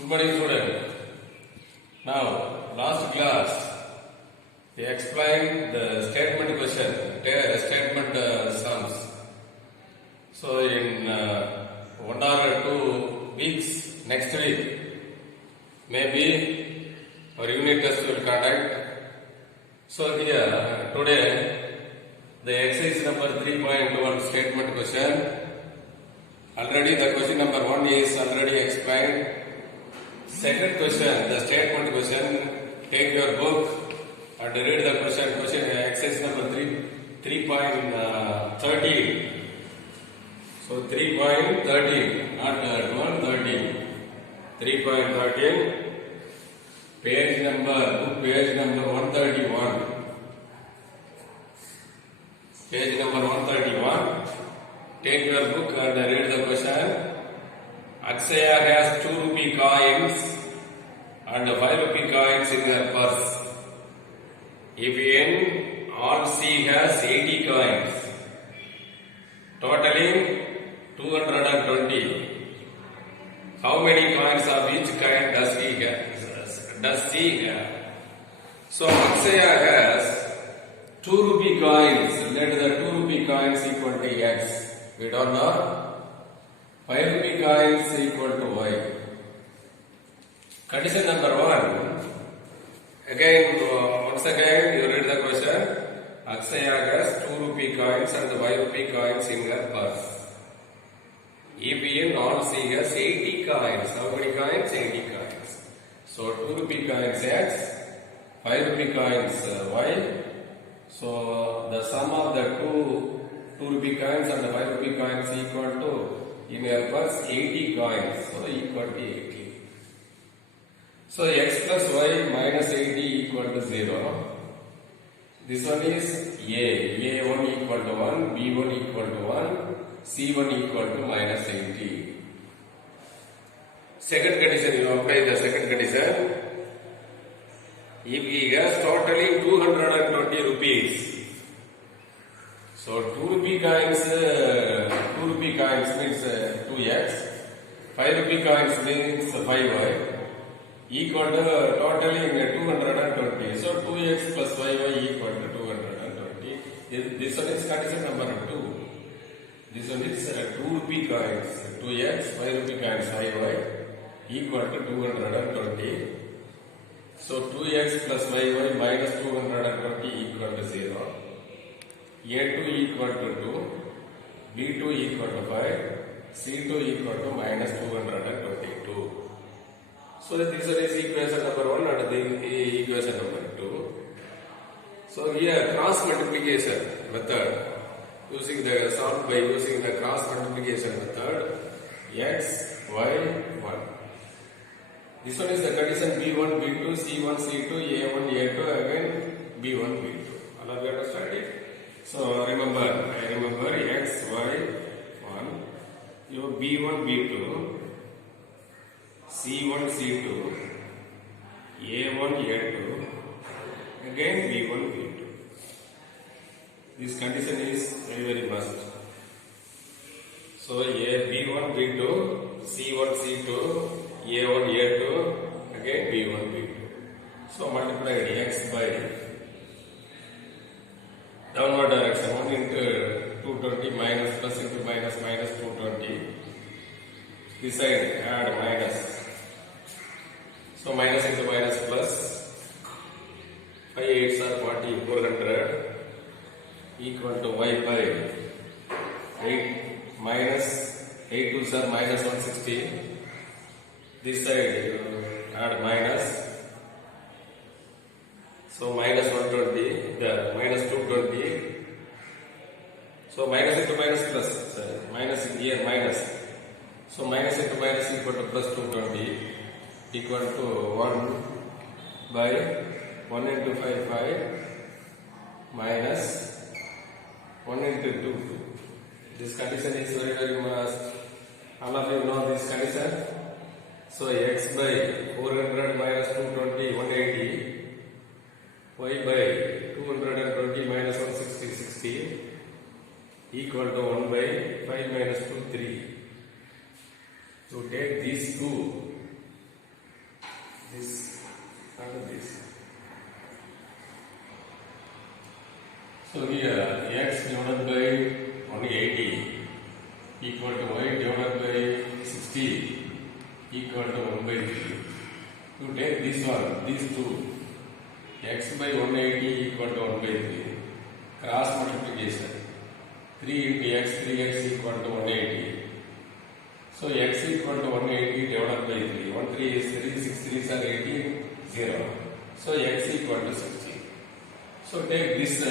Good morning, student. Now, last class we explained the statement question, statement sums. So, in 1 or 2 weeks, next week, maybe our unit test will conduct. So, here today the exercise number 3.1 statement question. Already the question number 1 is already explained. Second question, the statement question, take your book and read the question exercise number 3.13. So 3.13, not 1.13. 3.13, page number 131. Page number 131. Take your book and read the question. Akshaya has 2 rupee coins and 5 rupee coins in her purse. If N or C has 80 coins, totaling 220, how many coins of each kind does she have? So Akshaya has 2 rupee coins. Let the 2 rupee coins equal to X. We don't know. 5 rupee coins equal to Y. Condition number 1. Again, once again, you read the question. Akshaya has 2 rupee coins and 5 rupee coins in her purse. If N or C has 80 coins, how many coins? 80 coins. So 2 rupee coins X, 5 rupee coins Y. So the sum of the 2 rupee coins and the 5 rupee coins equal to, in her purse, 80 coins, so equal to 80. So X plus Y minus 80 equal to 0. This one is A1 equal to 1, B1 equal to 1, C1 equal to minus 80. Second condition, you apply the second condition. If he has totally 220 rupees, so 2 rupee coins means 2x, 5 rupee coins means 5y, equal to totaling 220. So 2x plus 5y equal to 220. This one is condition number 2. This one is 2 rupee coins, 2x, 5 rupee coins, 5y, equal to 220. So 2x plus 5y minus 220 equal to 0. A2 equal to 2, B2 equal to 5, C2 equal to minus 222. So this is equation number 1 and the equation number 2. So here cross multiplication method, using the cross multiplication method, x, y, 1. This one is the condition B1, B2, C1, C2, A1, A2, again B1, B2. All of you understand it? So I remember x, y, 1, your B1, B2, C1, C2, A1, A2, again B1, B2. This condition is very must. So B1, B2, C1, C2, A1, A2, again B1, B2. So multiply x by downward direction 1 into 220 minus plus into minus 220. This side add minus. So minus into minus plus. 5 8s are 40, 400 equal to y by 8 minus 8 2s are minus 160. This side you add minus. So minus 120, the minus 220. So minus into minus plus, minus in here minus. So minus into minus equal to plus 220 equal to 1 by 1 into 5, 5 minus 1 into 2. This condition is very must. All of you know this condition. So x by 400 minus 220, 180. Y by 220 minus 160, 60 equal to 1 by 5 minus 2, 3. So take these two So here x divided by 180 equal to y divided by 60 equal to 1 by 3. You take this one, these two, x by 180 equal to 1 by 3, cross multiplication, 3 into x, 3x equal to 180. So x equal to 180 divided by 3, 1 3 is 3, 6 3s are 18, 0. So x equal to 60. So take this 2,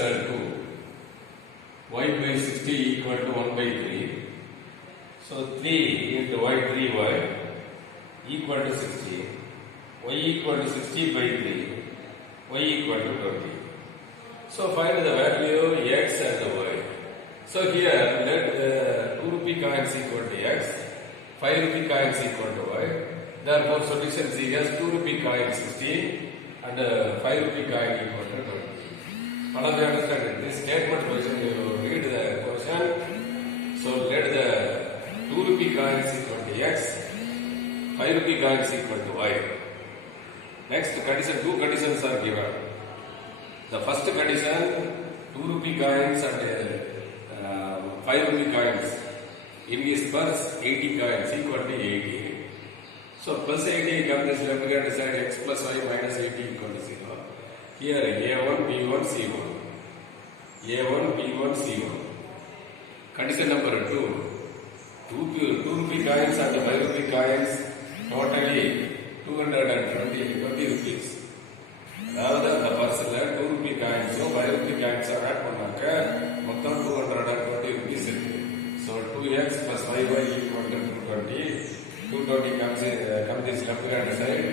y by 60 equal to 1 by 3. So 3 into y 3y equal to 60. Y equal to 60 by 3. Y equal to 20. So find the value x and y. So here let 2 rupee coins equal to x, 5 rupee coins equal to y. Therefore solution C has 2 rupee coin 60 and 5 rupee coin equal to 20. All of you understand this statement question, you read the question. So let the 2 rupee coins equal to x, 5 rupee coins equal to y. Next condition, two conditions are given. The first condition, 2 rupee coins and 5 rupee coins in this purse 80 coins equal to 80. So plus 80 comes left hand side x plus y minus 80 equal to 0. Here A1, B1, C1. A1, B1, C1. Condition number 2. 2 rupee coins and 5 rupee coins totally 220 rupees. அதாவது அந்த பர்சன்ல 2 Ruby காயின்ஸோ 5 Ruby காயின்ஸோ add பண்ணாக்க மொத்தம் 220 rupees இருக்கு. So 2x plus 5y equal to 220. 220 comes this left hand side.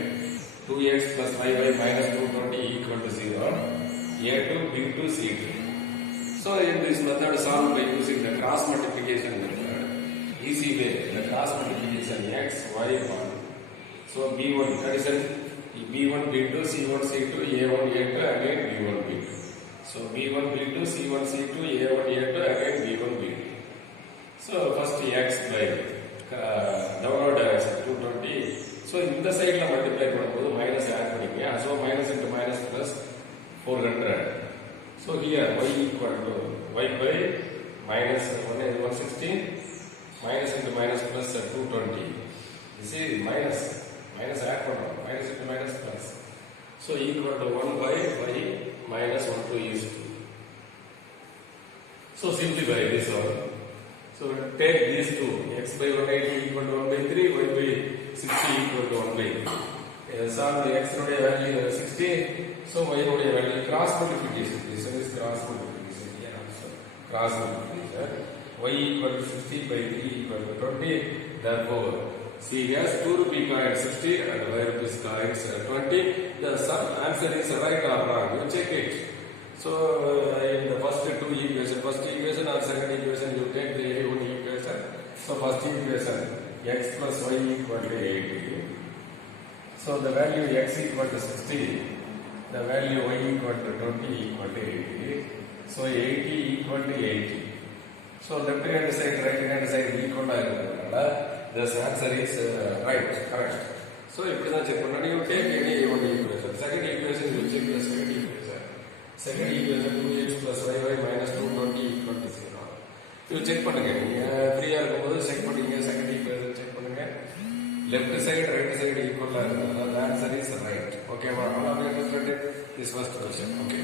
2x plus 5y minus 220 equal to 0. A2, B2, C2. So in this method solve by using the cross multiplication method. Easy way, the cross multiplication x, y, 1. So B1 condition B1, B2, C1, C2, A1, A2, again B1, B2. So B1, B2, C1, C2, A1, A2, again B1, B2. So first x by downward 220. So in the side la multiply பண்ணும்போது minus add பண்ணிங்க. So minus into minus plus 400. So here y equal to y by minus 160 minus into minus plus 220. This is minus add பண்ணோம். Minus into minus plus. So equal to 1 by y minus 1 to is 2. So simplify this one. So take these two, x by 180 equal to 1 by 3, y by 60 equal to 1 by 3. Solve the x value 60, so y value cross multiplication. This one is cross multiplication. Here also cross multiplication. Y equal to 60 by 3 equal to 20. Therefore, C has 2 rupee coin 60 and 5 rupees coins 20. The sum answer is right or wrong. You check it. So in the first two equation or second equation, you take the A1 equation. So first equation, x plus y equal to 80. So the value x equal to 60, the value y equal to 20 equal to 80. So 80 equal to 80. So left hand side, right hand side equal to this answer is right, correct. So if you take any one equation, second equation you check the second equation. Second equation 2x plus 5y minus 220 equal to 0. You check பண்ணுங்க. ஃப்ரீயா இருக்கும்போது check பண்ணுங்க. Second equation check பண்ணுங்க. Left side right side ஈக்குவலா இருக்கு. The answer is right. Okay, all of you understand this first question. Okay.